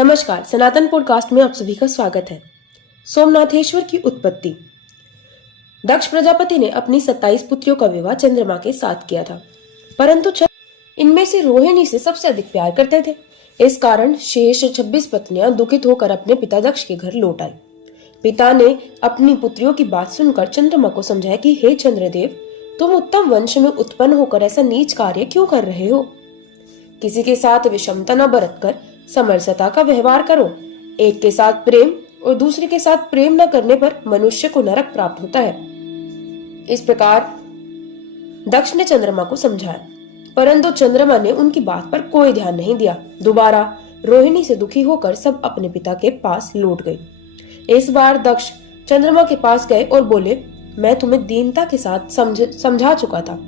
नमस्कार, सनातन पॉडकास्ट में आप सभी का स्वागत है। सोमनाथेश्वर की उत्पत्ति। दक्ष प्रजापति ने अपनी 27 पुत्रियों का विवाह चंद्रमा के साथ किया था, परंतु इनमें से रोहिणी से सबसे अधिक प्यार करते थे। इस कारण शेष 26 पत्नियां दुखित होकर अपने पिता दक्ष के घर लौट आई। पिता ने अपनी पुत्रियों की बात सुनकर चंद्रमा को समझाया कि हे चंद्रदेव, तुम उत्तम वंश में उत्पन्न होकर ऐसा नीच कार्य क्यों कर रहे हो? किसी के साथ विषमता न बरतकर समरसता का व्यवहार करो। एक के साथ प्रेम और दूसरे के साथ प्रेम न करने पर मनुष्य को नरक प्राप्त होता है। इस प्रकार दक्ष ने चंद्रमा को समझाया, परंतु चंद्रमा ने उनकी बात पर कोई ध्यान नहीं दिया। दोबारा रोहिणी से दुखी होकर सब अपने पिता के पास लौट गए। इस बार दक्ष चंद्रमा के पास गए और बोले, मैं तुम्हें दीनता के साथ समझा चुका था,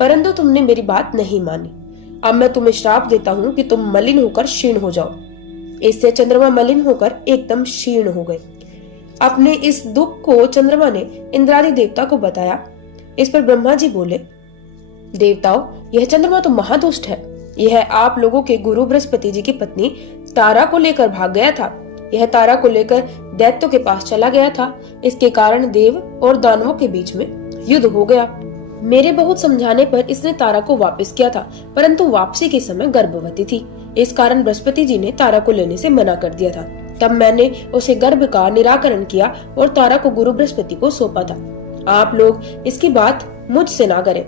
परंतु तुमने मेरी बात नहीं मानी। अब मैं तुम्हें श्राप देता हूँ कि तुम मलिन होकर क्षीण हो जाओ। इससे चंद्रमा मलिन होकर एकदम क्षीण हो गए। अपने इस दुख को चंद्रमा ने इंद्रादि देवता को बताया। इस पर ब्रह्मा जी बोले, देवताओं, यह चंद्रमा तो महादुष्ट है। यह आप लोगों के गुरु बृहस्पति जी की पत्नी तारा को लेकर भाग गया था। यह तारा को लेकर दैत्यों के पास चला गया था। इसके कारण देव और दानवों के बीच में युद्ध हो गया। मेरे बहुत समझाने पर इसने तारा को वापस किया था, परंतु वापसी के समय गर्भवती थी। इस कारण बृहस्पति जी ने तारा को लेने से मना कर दिया था। तब मैंने उसे गर्भ का निराकरण किया और तारा को गुरु बृहस्पति को सौंपा था। आप लोग इसकी बात मुझसे ना करें,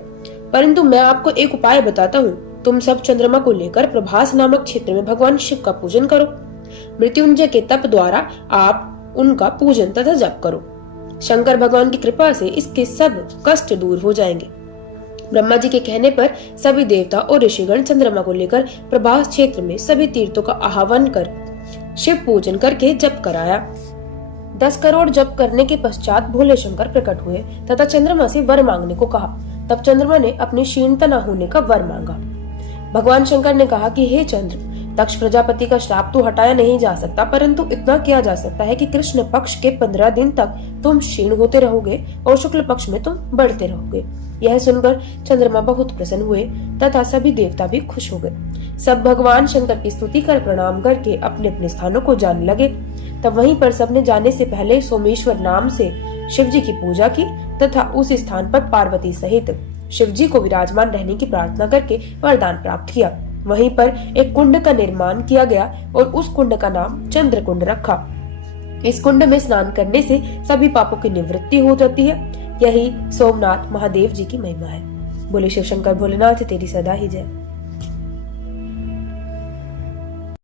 परंतु मैं आपको एक उपाय बताता हूँ। तुम सब चंद्रमा को लेकर प्रभास नामक क्षेत्र में भगवान शिव का पूजन करो। मृत्युंजय के तप द्वारा आप उनका पूजन तथा जप करो। शंकर भगवान की कृपा से इसके सब कष्ट दूर हो जाएंगे। ब्रह्मा जी के कहने पर सभी देवता और ऋषिगण चंद्रमा को लेकर प्रभास क्षेत्र में सभी तीर्थों का आह्वान कर शिव पूजन करके जप कराया। 10 करोड़ जप करने के पश्चात भोले शंकर प्रकट हुए तथा चंद्रमा से वर मांगने को कहा। तब चंद्रमा ने अपनी क्षीणता न होने का वर मांगा। भगवान शंकर ने कहा कि हे चंद्र, दक्ष प्रजापति का श्राप तो हटाया नहीं जा सकता, परंतु इतना किया जा सकता है कि कृष्ण पक्ष के 15 दिन तक तुम क्षीण होते रहोगे और शुक्ल पक्ष में तुम बढ़ते रहोगे। यह सुनकर चंद्रमा बहुत प्रसन्न हुए तथा सभी देवता भी खुश हो गए। सब भगवान शंकर की स्तुति कर प्रणाम करके अपने अपने स्थानों को जाने लगे। तब वहीं पर सबने जाने से पहले सोमेश्वर नाम से शिव जी की पूजा की तथा उस स्थान पर पार्वती सहित शिव जी को विराजमान रहने की प्रार्थना करके वरदान प्राप्त किया। वहीं पर एक कुंड का निर्माण किया गया और उस कुंड का नाम चंद्र कुंड रखा। इस कुंड में स्नान करने से सभी पापों की निवृत्ति हो जाती है। यही सोमनाथ महादेव जी की महिमा है। बोले शिव शंकर भोलेनाथ तेरी सदा ही जय।